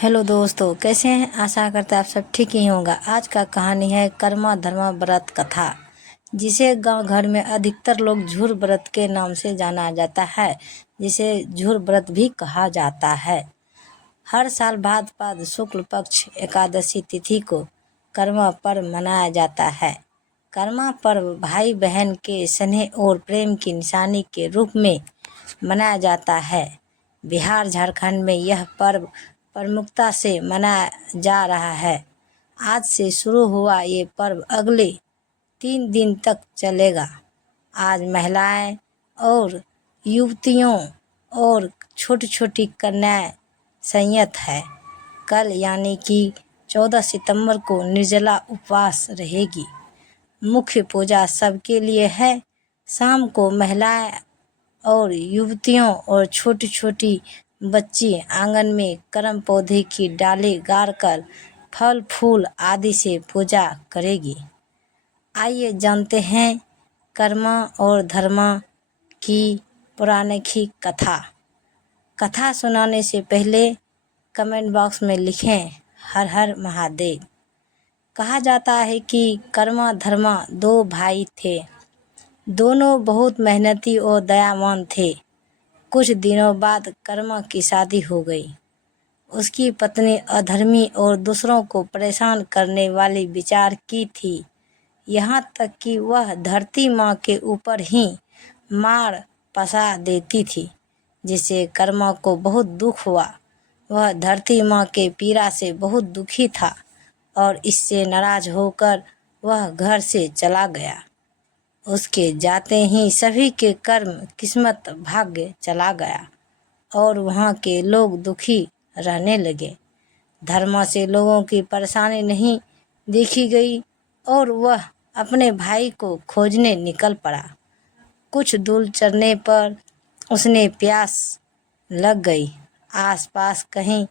Hello दोस्तों, कैसे हैं? आशा करते हैं आप सब ठीक ही होगा। आज का कहानी है कर्मा धर्मा व्रत कथा, जिसे गांव घर में अधिकतर लोग झूर व्रत के नाम से जाना जाता है, जिसे झूर व्रत भी कहा जाता है। हर साल भाद्रपद शुक्ल पक्ष एकादशी तिथि को कर्मा पर्व मनाया जाता है। कर्मा पर्व भाई बहन के स्नेह और प्रेम की निशानी के रूप में मनाया जाता है। बिहार झारखंड में यह पर्व प्रमुखता से मनाया जा रहा है। आज से शुरू हुआ ये पर्व अगले 3 दिन तक चलेगा। आज महिलाएं और युवतियों और छोटी छोटी कन्याएं संयत है। कल यानी कि 14 सितंबर को निर्जला उपवास रहेगी। मुख्य पूजा सबके लिए है। शाम को महिलाएं और युवतियों और छोटी छोटी बच्ची आंगन में करम पौधे की डाली गाड़कर फल फूल आदि से पूजा करेगी। आइए जानते हैं कर्मा और धर्मा की पौराणिक कथा। कथा सुनाने से पहले कमेंट बॉक्स में लिखें हर हर महादेव। कहा जाता है कि कर्मा धर्मा 2 भाई थे। दोनों बहुत मेहनती और दयावान थे। कुछ दिनों बाद कर्मा की शादी हो गई। उसकी पत्नी अधर्मी और दूसरों को परेशान करने वाली विचार की थी। यहाँ तक कि वह धरती माँ के ऊपर ही मार पसा देती थी, जिससे कर्मा को बहुत दुख हुआ। वह धरती माँ के पीड़ा से बहुत दुखी था और इससे नाराज होकर वह घर से चला गया। उसके जाते ही सभी के कर्म किस्मत भाग्य चला गया और वहाँ के लोग दुखी रहने लगे। धर्मा से लोगों की परेशानी नहीं देखी गई और वह अपने भाई को खोजने निकल पड़ा। कुछ दूर चलने पर उसने प्यास लग गई। आसपास कहीं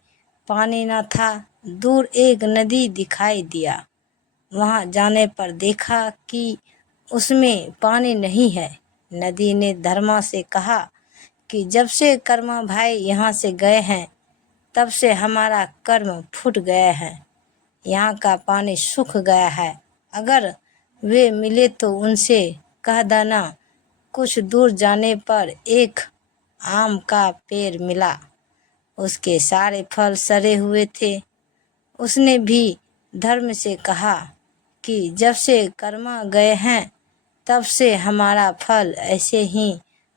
पानी न था। दूर एक नदी दिखाई दिया। वहाँ जाने पर देखा कि उसमें पानी नहीं है। नदी ने धर्मा से कहा कि जब से कर्मा भाई यहाँ से गए हैं, तब से हमारा कर्म फूट गया है। यहाँ का पानी सूख गया है। अगर वे मिले तो उनसे कह देना। कुछ दूर जाने पर एक आम का पेड़ मिला। उसके सारे फल सड़े हुए थे। उसने भी धर्म से कहा कि जब से कर्मा गए हैं, तब से हमारा फल ऐसे ही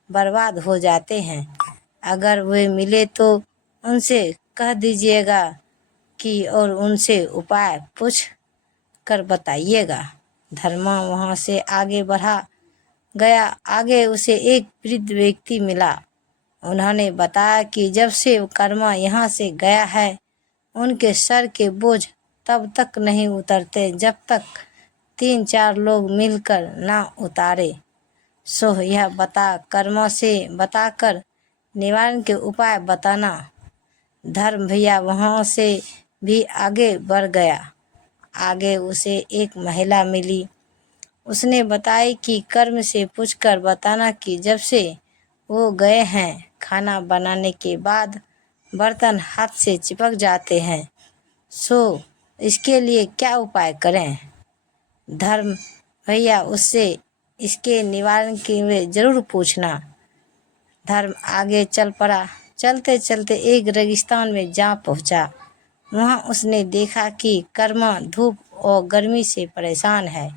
बर्बाद हो जाते हैं। अगर वे मिले तो उनसे कह दीजिएगा कि और उनसे उपाय पूछ कर बताइएगा। धर्मा वहाँ से आगे बढ़ा गया। आगे उसे एक वृद्ध व्यक्ति मिला। उन्होंने बताया कि जब से कर्मा यहाँ से गया है, उनके सर के बोझ तब तक नहीं उतरते जब तक 3-4 लोग मिलकर ना उतारे। सो यह कर्मा से बताकर निवारण के उपाय बताना। धर्म भैया वहाँ से भी आगे बढ़ गया। आगे उसे एक महिला मिली। उसने बताई कि कर्म से पूछकर बताना कि जब से वो गए हैं, खाना बनाने के बाद बर्तन हाथ से चिपक जाते हैं। सो इसके लिए क्या उपाय करें? धर्म भैया उससे इसके निवारण के लिए ज़रूर पूछना। धर्म आगे चल पड़ा। चलते चलते एक रेगिस्तान में जा पहुंचा। वहां उसने देखा कि कर्मा धूप और गर्मी से परेशान है।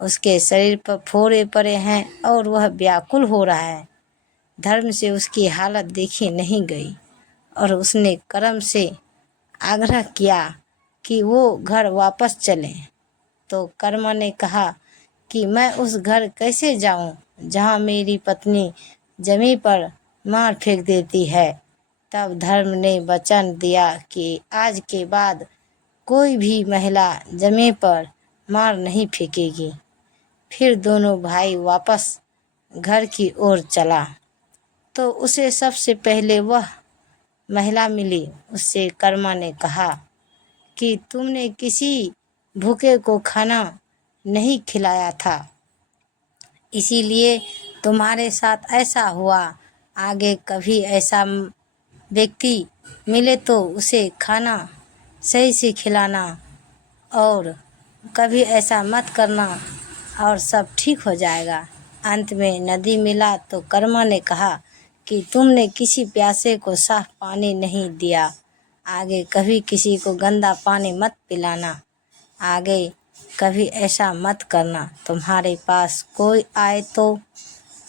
उसके शरीर पर फोड़े पड़े हैं और वह व्याकुल हो रहा है। धर्म से उसकी हालत देखी नहीं गई और उसने कर्म से आग्रह किया कि वो घर वापस चलें। तो कर्मा ने कहा कि मैं उस घर कैसे जाऊं जहां मेरी पत्नी जमीन पर मार फेंक देती है। तब धर्म ने वचन दिया कि आज के बाद कोई भी महिला जमीन पर मार नहीं फेंकेगी। फिर दोनों भाई वापस घर की ओर चला तो उसे सबसे पहले वह महिला मिली। उससे कर्मा ने कहा कि तुमने किसी भूखे को खाना नहीं खिलाया था, इसीलिए तुम्हारे साथ ऐसा हुआ। आगे कभी ऐसा व्यक्ति मिले तो उसे खाना सही से खिलाना, और कभी ऐसा मत करना और सब ठीक हो जाएगा। अंत में नदी मिला तो कर्मा ने कहा कि तुमने किसी प्यासे को साफ पानी नहीं दिया, आगे कभी किसी को गंदा पानी मत पिलाना, आगे कभी ऐसा मत करना। तुम्हारे पास कोई आए तो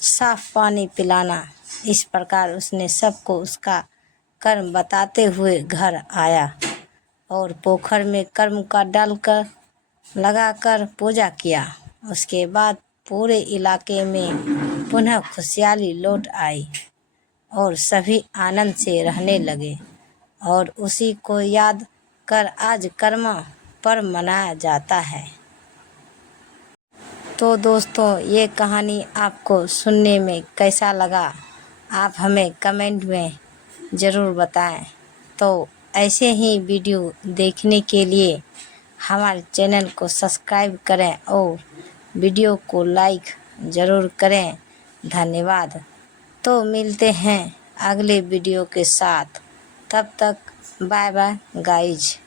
साफ पानी पिलाना। इस प्रकार उसने सबको उसका कर्म बताते हुए घर आया और पोखर में कर्म का डालकर लगाकर पूजा किया। उसके बाद पूरे इलाके में पुनः खुशहाली लौट आई और सभी आनंद से रहने लगे, और उसी को याद कर आज कर्मा पर्व मनाया जाता है। तो दोस्तों, ये कहानी आपको सुनने में कैसा लगा, आप हमें कमेंट में ज़रूर बताएं। तो ऐसे ही वीडियो देखने के लिए हमारे चैनल को सब्सक्राइब करें और वीडियो को लाइक ज़रूर करें। धन्यवाद। तो मिलते हैं अगले वीडियो के साथ, तब तक बाय बाय गाइज।